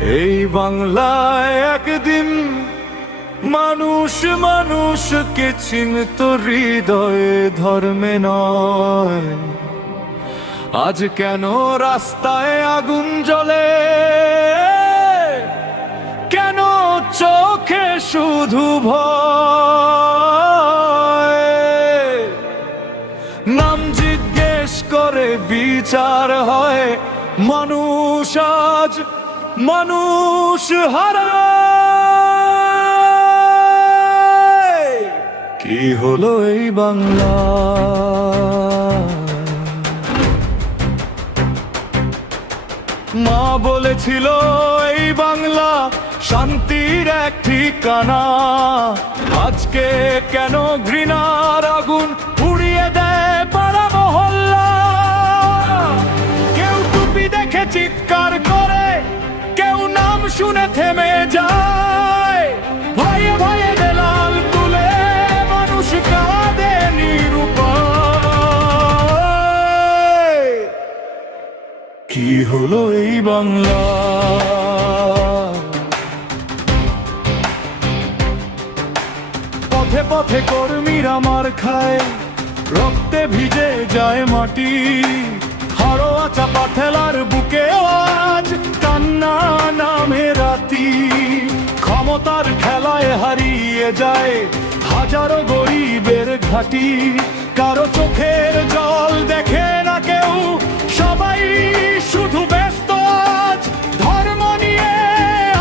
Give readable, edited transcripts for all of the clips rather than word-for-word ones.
এই বাংলায় একদিন মানুষ মানুষকে চিনত হৃদয়ে ধর্মে নয়। আজ কেন রাস্তায় আগুন জ্বলে, কেন চোখে শুধু ভয়? নাম জিজ্ঞেস করে বিচার হয়, মানুষ আজ মানুষ হারায়। কি হলো এই বাংলা? মা বলেছিল এই বাংলা শান্তির এক ঠিকানা। আজকে কেন ঘৃণার আগুন পুড়িয়ে দেয় পাড়া মহল্লা? কেউ টুপি দেখে চিৎকার করে, কেউ নাম শুনে থেমে যায়। ভয়ে ভয়ে দেলাল তুলে মানুষ কাঁদে নিরুপায়। কি হলো এই বাংলা? পথে পথে কর্মীরা মার খায়, রক্তে ভিজে যায় মাটি। হাড়োয়া চাপা ঠেলার বুকে আজ কান্না নামে রাতি। ক্ষমতার খেলায় হারিয়ে যায় হাজারো গরিবের ঘাটি। কারো চোখের জল দেখে না কেউ, সবাই শুধু ব্যস্ত আজ ধর্ম নিয়ে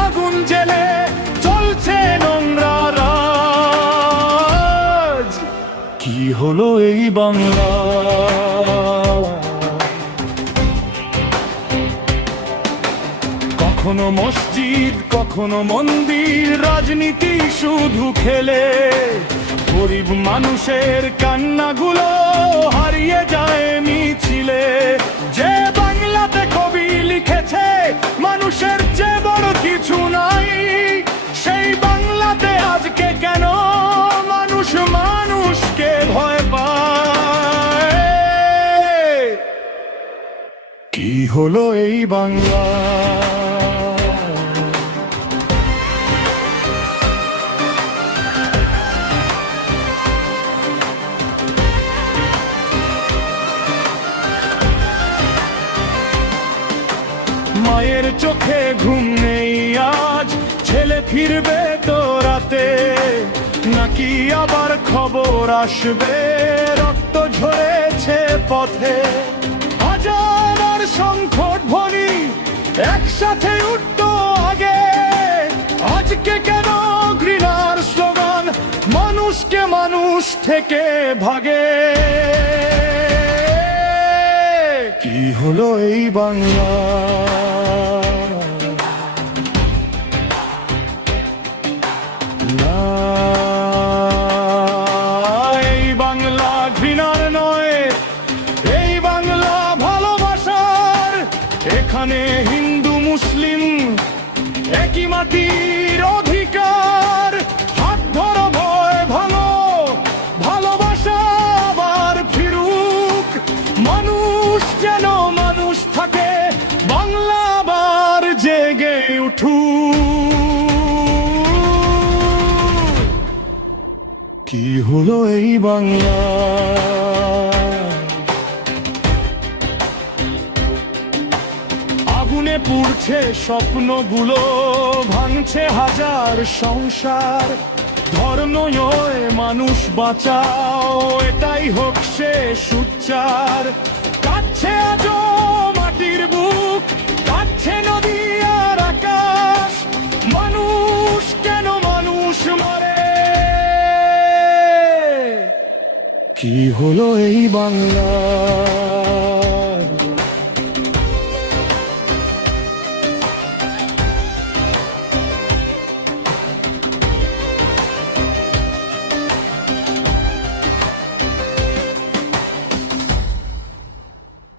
আগুন জেলে চলছে নোংরা রাজ। কি হলো এই বাংলা? কখনো মসজিদ কখনো মন্দির, রাজনীতি শুধু খেলে। গরিব মানুষের কান্নাগুলো হারিয়ে যায় মিছিলে। যে বাংলাতে কবি লিখেছে মানুষের চেয়ে বড় কিছু নাই, সেই বাংলাতে আজকে কেন মানুষ মানুষকে ভয় পায়? কি হলো এই বাংলা? মায়ের চোখে ঘুম নেই আজ, ছেলে ফিরবে তো রাতে। নাকি আবার খবর আসবে রক্ত ঝরেছে পথে। হাজার আর সংকট ধ্বনি একসাথে উঠতো আগে। আজকে কেন ঘৃণার স্লোগান মানুষকে মানুষ থেকে ভাগে? কি হলো এই বাংলা? না, এই বাংলা ঘৃণার নয়, এই বাংলা ভালোবাসার। এখানে হিন্দু মুসলিম একই মাটির অধিকার। হাত ধরো ভয় ভাঙো, ভালোবাসা আবার ফিরুক। মানুষ যেন মানুষ থাকে, বাংলা আবার জেগে উঠুক। কি হলো এই বাংলা? আগুনে পুড়ছে স্বপ্নগুলো, ভাঙছে হাজার সংসার। ধর্ম নয় মানুষ বাঁচাও, এটাই হোক শেষ উচ্চার। কাঁদছে আজও মাটির বুক, কাঁদছে নদী আর আকাশ। মানুষ কেন মানুষ মারে? কি হলো এই বাংলা?